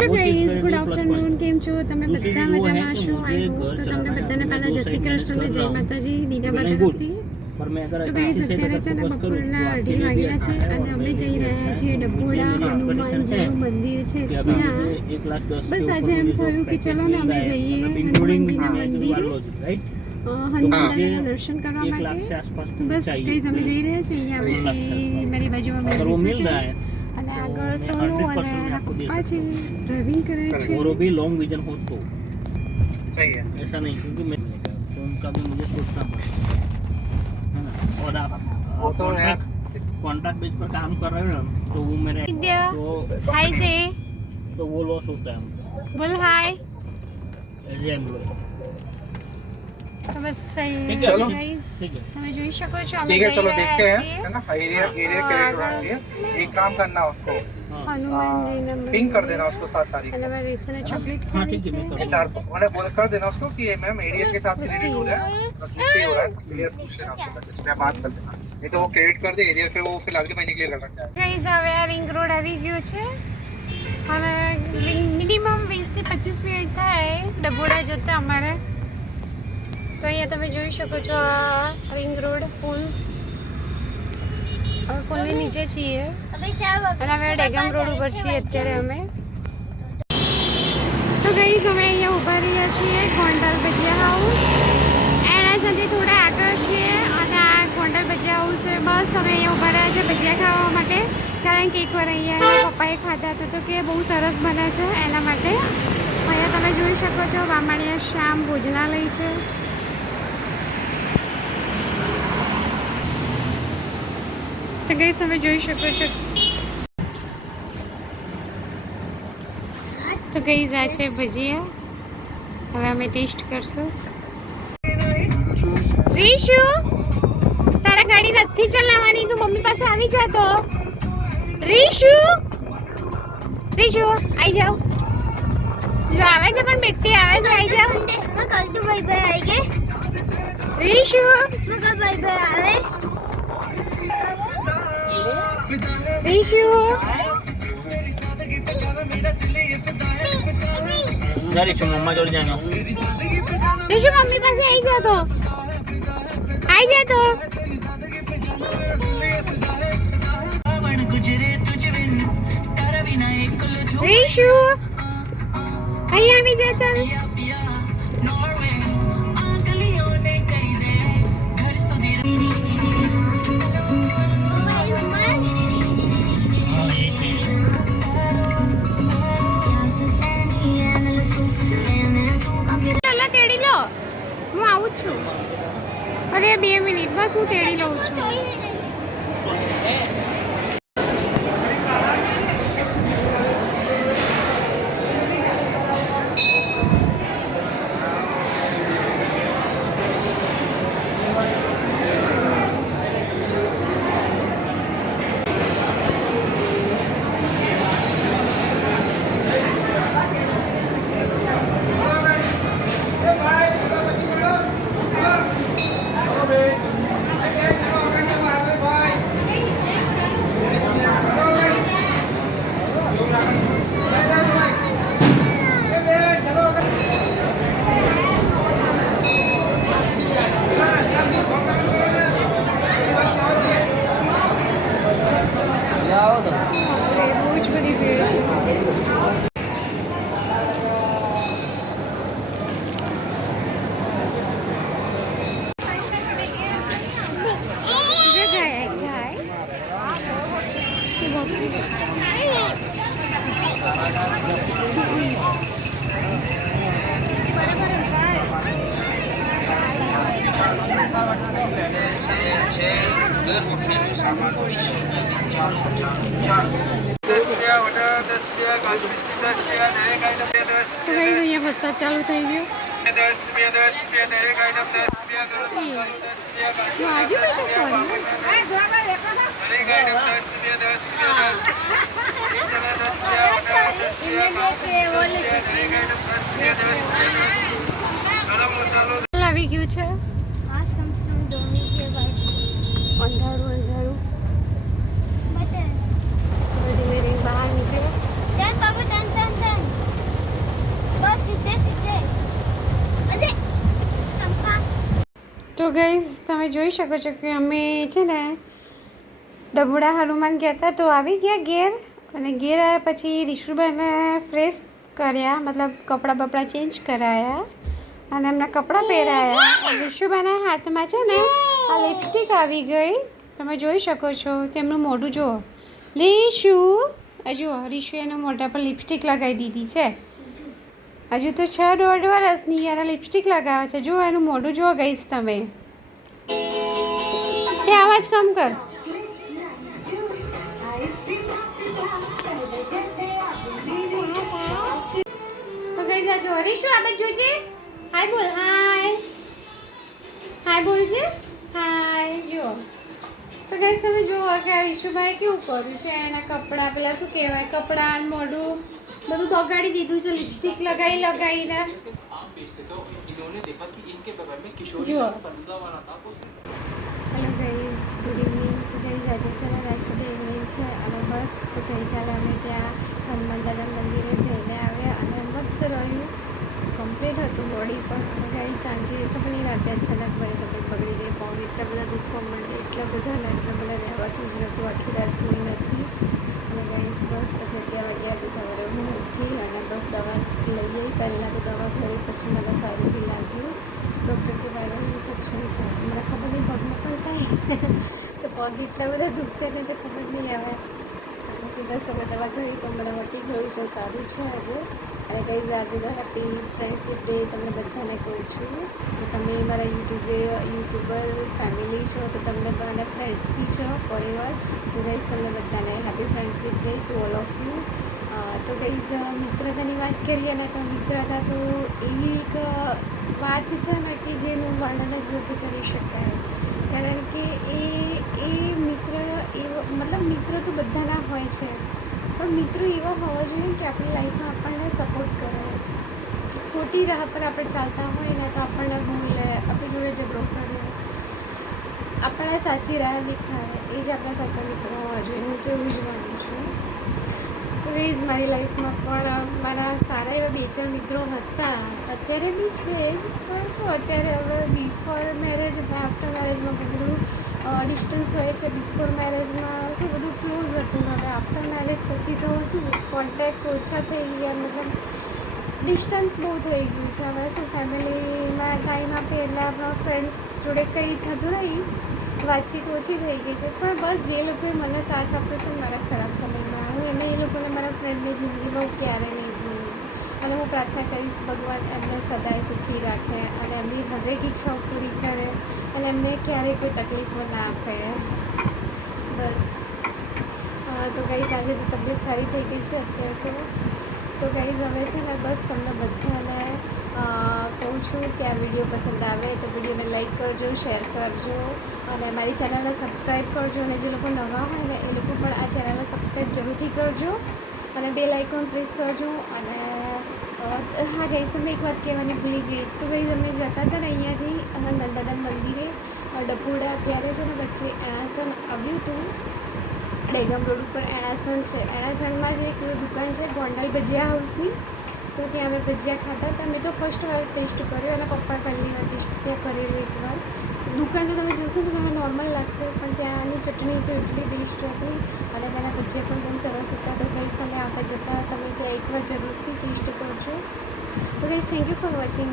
Guys good afternoon, કેમ છો તમે? બધા મજામાં છો? I hope. તો તમને બધાને પહેલા જય શ્રી કૃષ્ણ અને જય માતાજી દીનાબા તરફથી. તો ગાઈઝ અત્યારે છે ને બપોરના 2:30 વાગ્યા છે અને અમે જઈ રહ્યા છીએ ડભોડા હનુમાનજીનું મંદિર છે ત્યાં. બસ આજે એમ થયું કે ચલો ને અમે જઈએ હનુમાનજીના મંદિરે, હનુમાન દાદાના દર્શન કરવા માટે. બસ ગાઈઝ અમે જઈ રહ્યા છીએ. અહીંયા અમે મારી બાજુમાં મેરી છે અને આગળ સોનુ અને પપ્પા છે, ડ્રાઇવિંગ કરે છે. और भी लॉन्ग विजन हो तो सही है, ऐसा नहीं क्योंकि मैं तो उनका भी मुझे सोचना पड़ता है ना। और आप वो तो कॉन्ट्रैक्ट बेस पर काम कर रहे हो ना, तो वो मेरे तो हाय से तो वो लॉस होता है हमको। बोल हाय। ऐसे हम लोग तो बस सही है। चलो ठीक है, તમે જોઈ શકો છો અમે ठीक है, चलो જઈ देखते રહ્યા हैं, છીએ है ना। एरिया क्रिएट करना है। एक काम करना उसको હનુમાનજીના पिंक कर देना उसको 7 तारीख અને મારી રીસાને ચોકલેટ हाँ ખાવી ठीक है, मैं છે. कर चार उन्हें बोल कर देना उसको कि ये मैम एरिया के साथ क्रेडिट हो रहा है, हो रहा है, क्लियर पूछ लेना उसको मैसेज पे बात कर लेना, नहीं तो वो क्रेडिट कर दे एरिया, फिर वो फिर अगले महीने क्लियर कर सकता है। ગાઈઝ હવે આ રિંગ રોડ આવી ગયો છે અને મિનિમમ 20 થી 25 મિનિટ થાય ડભોડા જતા અમારે. તો અહીંયા તમે જોઈ શકો છો આ રિંગ રોડ પુલ. અમે પુલની નીચે છીએ અને અમે ડેગામ રોડ ઉપર છીએ અત્યારે અમે. તો ગાઈઝ અમે અહીંયા ઊભા રહ્યા છીએ ગોંડલ ભજીયા હાઉસ. એના સાથે થોડા આગળ છીએ અને આ ગોંડલ ભજીયા હાઉસ છે. બસ અમે અહીંયા ઊભા રહ્યા છે ભજીયા ખાવા માટે, કારણ કે એકવાર અહીંયા પપ્પાએ ખાધા હતા તો કે બહુ સરસ બને છે એના માટે. અહીંયા તમે જોઈ શકો છો બામણીયા શ્યામ ભોજનાલય છે. તો ગાઈઝ તમે જોઈ શકો છો. તો ગાઈઝ આ છે ભજીયા, હવે અમે ટેસ્ટ કરશું. રીશુ તારા ગાડી નથી ચલાવવાની, તું મમ્મી પાસે આવી જા. તો રીશુ રીશુ આવી જાવ. જો આવે છે પણ બેટી આવે છે, આવી જાવ. मैं कल तो भाई भाई आएंगे। રીશુ मैं कल भाई भाई आवे। રીશુ जारी छो मम्मा जोड़ जाना। રીશુ મમ્મી પાસે આવી જા. તો આવી જા. તો રીશુ અહીં આવી જા. ચાલ ચાલો તેડી લો, હું આવું જ છું. અરે 2 મિનિટ બસ, હું તેડી લઉં છું. બહુ જ બધી ભીડ છે. તો ગાઈઝ અહીંયા વરસાદ ચાલુ થઈ ગયો. આવી ગયું છે અંધારું અંધારું. ધીમે ધીમે બહાર નીકળે. Dad, Papa, done. શકો છો કે અમે છે ને ડબુડા હનુમાન કહેતા તો આવી ગયા ઘેર, અને ઘેર આવ્યા પછી રીશુભાઈને ફ્રેશ કર્યા, મતલબ કપડાં બપડા ચેન્જ કરાયા અને એમના કપડાં પહેરાયા. રીશુભાઈના હાથમાં છે ને આ લિપસ્ટિક આવી ગઈ, તમે જોઈ શકો છો. તેમનું મોઢું જુઓ લીશુ, જુઓ રીશુ એના મોઢા પર લિપસ્ટિક લગાવી દીધી છે. હજુ તો 6-1.5 વર્ષની યાર લિપસ્ટિક લગાવે છે. જુઓ એનું મોઢું જુઓ ગઈશ તમે. એ આવાજ કામ કર. તો ગઈ જાજો રીશુ આ બાજુ જોજે. હાય બોલ, હાય હાય બોલજે, હાય. જો તો ગઈ તમે જુઓ કે આ રીશુભાઈ કેવું કર્યું છે. એના કપડાં પેલા શું કહેવાય, કપડાં મોઢું બધું બગાડી દીધું છે લિપસ્ટિક લગાવીને. જુઓ. Hello guys, good evening. તો ગાઈઝ આજે છે ને નેક્સ્ટ ડે ઇવનિંગ છે અને બસ તો ગઈકાલે અમે ત્યાં હનુમાન દાદા મંદિરે જઈને આવ્યા અને મસ્ત રહ્યું, કમ્પ્લીટ હતું બોડી પણ. અને ગાઈઝ સાંજે ખબર નહીં રાતે અચાનક મારી તબિયત બગડી ગઈ, પગ એટલા બધા દુખવા માંડે, એટલા બધા ને એટલા બધા રહેવાતું જ નહોતું, આખી રાત સૂઈ નથી. અને ગાઈઝ બસ પછી 11 વાગ્યા આજે સવારે હું ઉઠી અને બસ દવા લઈ આવી. પહેલાં તો દવા ઘરે, પછી મને સારું બી લાગ્યું. ડૉક્ટર કે વાયરલ ઇન્ફેક્શન છે. મને ખબર નહીં પગમાં પણ થાય તો પગ એટલા બધા દુખતા હતા તો ખબર નહીં આવે. તો પછી બસ તમે દવા કરી તો મને મટી ગયું છે, સારું છે આજે. અને ગાઈઝ આજે તો હેપી ફ્રેન્ડશિપ ડે તમને બધાને કહું છું. તો તમે મારા યુટ્યુબર ફેમિલી છો તો તમને બધાને ફ્રેન્ડ્સ બી છો ફોરએવર. તો ગાઈઝ તમને બધાને happy friendship day to all of you. તો ગાઈઝ મિત્રતાની વાત કરીએ ને તો મિત્રતા તો એવી એક વાત છે ને કે જેનું વર્ણન જ નથી કરી શકાય. કારણ કે એ મિત્ર એવો, મતલબ મિત્ર તો બધાના હોય છે, પણ મિત્રો એવા હોવા જોઈએ કે આપણી લાઈફમાં આપણને સપોર્ટ કરે. ખોટી રાહ પર આપણે ચાલતા હોય ને તો આપણને ભૂલે, આપણી જોડે ઝઘડો કરે, આપણને સાચી રાહ દેખાડે, એ જ આપણા સાચા મિત્રો હોવા જોઈએ. હું તો એવું જ માનું છું. તો એ જ મારી લાઈફમાં પણ મારા સારા એવા 2-4 મિત્રો હતા, અત્યારે બી છે જ. પણ શું અત્યારે હવે બિફોર મેરેજ અને આફ્ટર મેરેજમાં બધું ડિસ્ટન્સ હોય છે. બિફોર મેરેજમાં શું બધું ક્લોઝ હતું, હવે આફ્ટર મેરેજ પછી તો શું કોન્ટેક્ટ ઓછા થઈ ગયા, મતલબ ડિસ્ટન્સ બહુ થઈ ગયું છે. હવે શું ફેમિલીમાં ટાઈમ આપે એટલે આપણા ફ્રેન્ડ્સ જોડે કંઈ થતું નહીં, વાતચીત ઓછી થઈ ગઈ છે. પણ બસ જે લોકોએ મને સાથ આપ્યો છે મારા ખરાબ સમયમાં, હું એમને એ લોકોને મારા ફ્રેન્ડની જિંદગીમાં હું ક્યારેય નહીં ભૂલું. અને હું પ્રાર્થના કરીશ ભગવાન એમને સદાય સુખી રાખે અને એમની હરેક ઈચ્છાઓ પૂરી કરે અને એમને ક્યારેય કોઈ તકલીફો ના આપે. બસ તો ગાઈઝ આજે તો તબિયત સારી થઈ ગઈ છે અત્યારે તો ગાઈઝ હવે છે ને બસ તમને બધાને કહું છું કે આ વિડીયો પસંદ આવે તો વિડીયોને લાઈક કરજો, શેર કરજો અને મારી ચેનલને સબસ્ક્રાઈબ કરજો. અને જે લોકો નવા હોય ને એ લોકો પણ આ ચેનલને સબસ્ક્રાઈબ જરૂરથી કરજો અને બેલ આઇકોન પ્રેસ કરજો. અને હા ગાઈઝ અમે એક વાત કહેવાની ભૂલી ગઈ. તો ગાઈઝ અમે જતા હતા ને અહીંયાથી નંદાદા મંદિરે ડપોડા, ત્યારે છે ને વચ્ચે એણાસણ આવ્યું હતું. ડેગમ રોડ ઉપર એણાસણ છે. એણાસણમાં જ એક દુકાન છે ગોંડલ ભજીયા હાઉસની, તો ત્યાં અમે ભજીયા ખાતા હતા. મેં તો ફર્સ્ટ વાર ટેસ્ટ કર્યો અને પપ્પા પહેલી વાર ટેસ્ટ ત્યાં કરેલું એકવાર. દુકાન તો તમે જોશો તો તમને નોર્મલ લાગશે, પણ ત્યાંની ચટણી તો એટલી બેસ્ટ હતી અને ત્યાંના ભજીયા પણ બહુ સરસ હતા. તો ગાઈઝ તમે આવતા જતાં તમે ત્યાં એકવાર જરૂરથી ટેસ્ટ કરજો. તો guys thank you for watching.